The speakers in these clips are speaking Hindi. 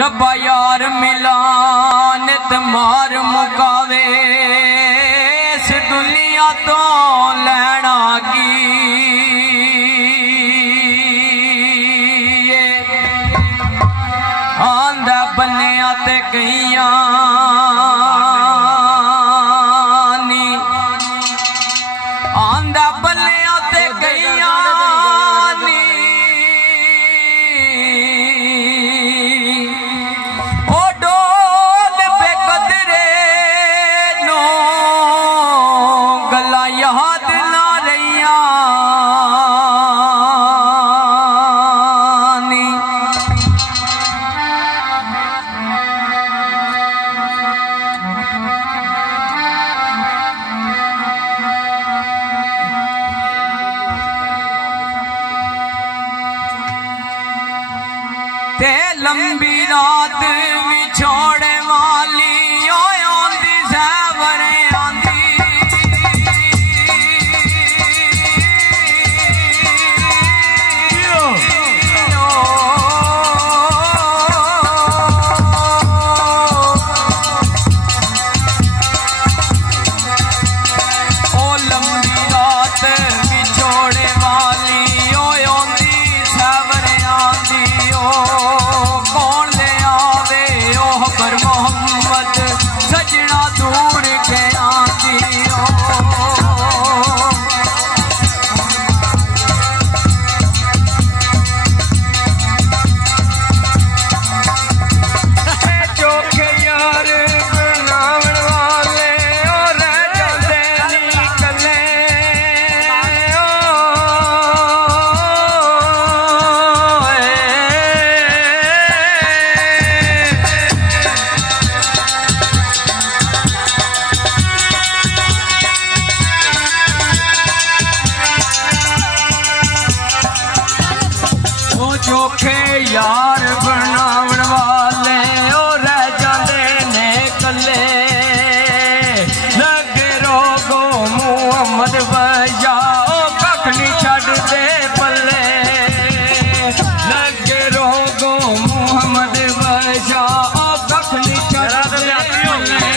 रब्बा यार मिलान मार मुकावे इस दुनिया तो लैना की आंदा बन्निया ते कईया आंदा बन्निया ते कईया ते लंबी रात विछोड़े वाली आंदी सैवरे आंदी ओ लंबी रात विछोड़े वाली आंदी सैवरे आंदी पर मोहम्मद सजना दूर के आंदी चोखे यार बनावन वाले और जाते निकले चोखे यार बनावन वाले और रह जाते ने कले लगे रोगो मुहम्मद बजा कख नहीं छड्डदे पल्ले लगे रोगो मुहम्मद बजा कख नहीं छड्डदे पल्ले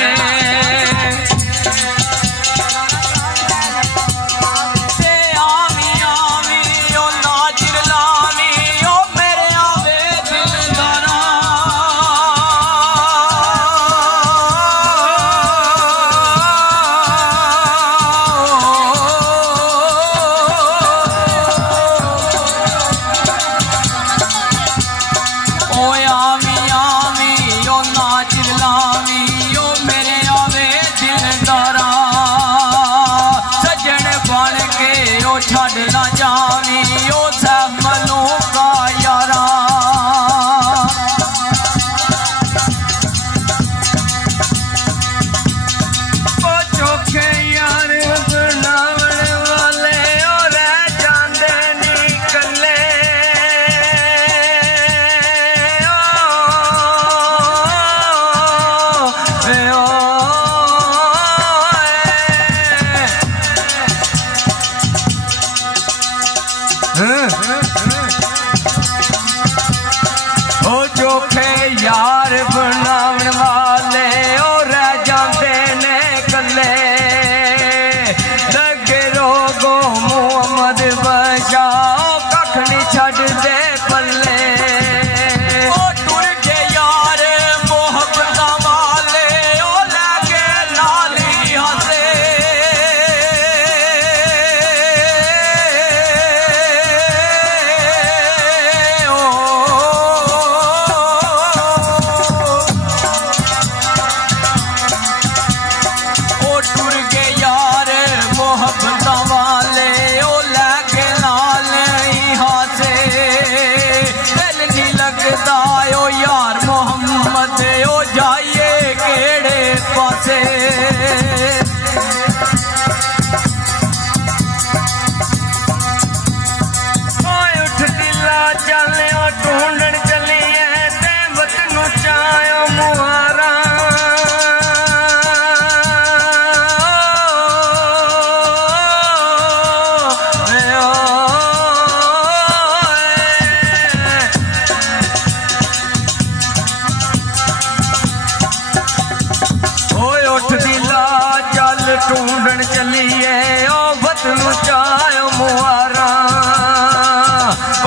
चलिए ओ वतन चायो मुआरा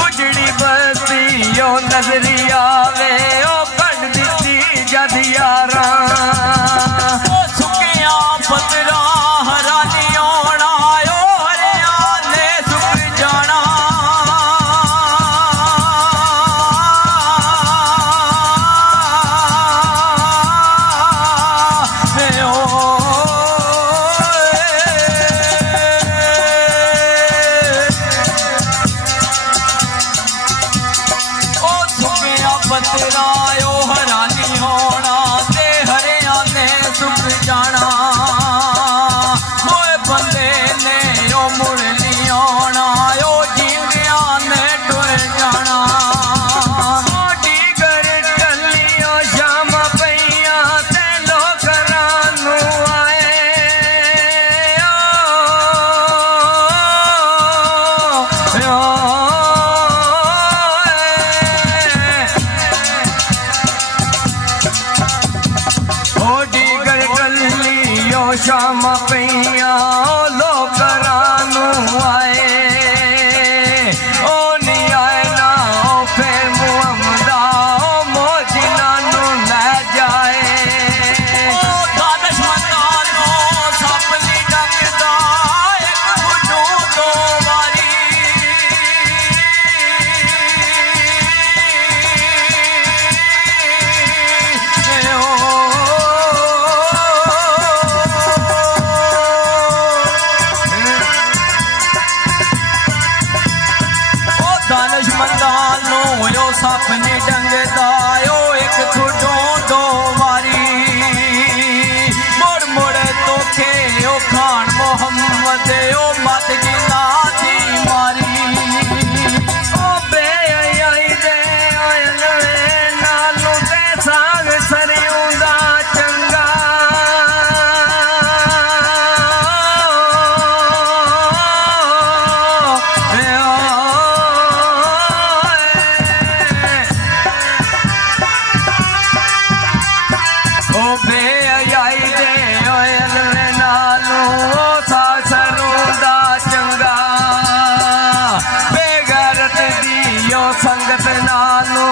उजड़ी बस्ती ओ नजरी आवे ओ कट दिती जद यारा सुकिया पतरा हरानी आना ओ हरियाणे सुक जाना पतरायो हरानी होना ते हरियाणे सुख जाना मोए बंदे ने ओ मुरली आना ओ जींदिया ने टुर जाना डीगर टलियो शाम पैया ते लोग रानू आए शाम पैया लोग रानू आए ओ नी आए ना ओ फिर मुहम्मदा ओ मोजी नानू ले जाए ओ दानशमंदानो सपनी डंगदा एक गुड्डू दो वारी दानशमंदानो यो सपने डंगदा यो एक खुडो दो वारी मुड़ मुड़ तोखे ओ खान मोहम्मद ओ मत गिना दी मारी ओ बे आई दे आयन नालू ते साग सरियों दा चंगा संगत नानू